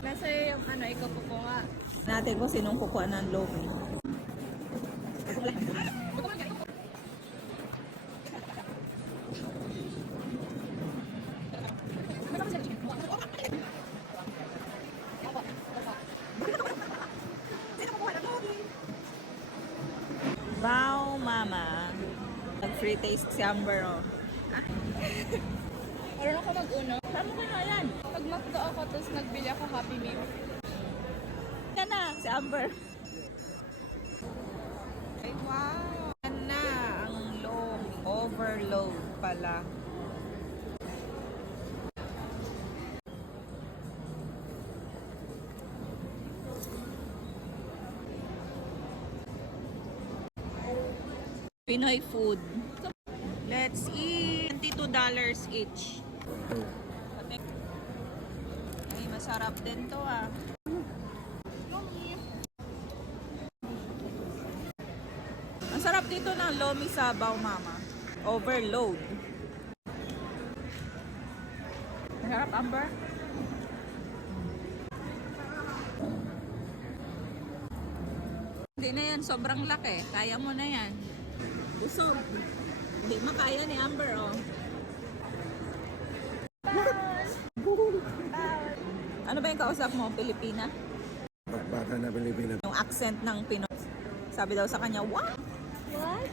Nasa yung ano, ikaw po nga. Natin kung sinong kukuha ng lomi. Wow, mama. Nag-free taste si Amber, oh. Meron ako mag-uno. Saan mo kaya yan? Pag McDo ako, tapos nagbili ako Happy Meal. Yan na, si Amber. Ay, wow. Yan na, ang long overload pala. Pinoy food. Let's eat. $22 each. Ay, masarap din to ah. Ang sarap dito ng lomi sabaw, mama. Overload. Masarap, Amber? Hindi na yan, sobrang laki. Kaya mo na yan. Busog. Hindi makaya ni Amber, oh. Ano ba yung kausap mo? Pilipina? Bata na Pilipino. Yung accent ng Pinoy. Sabi daw sa kanya, what? What?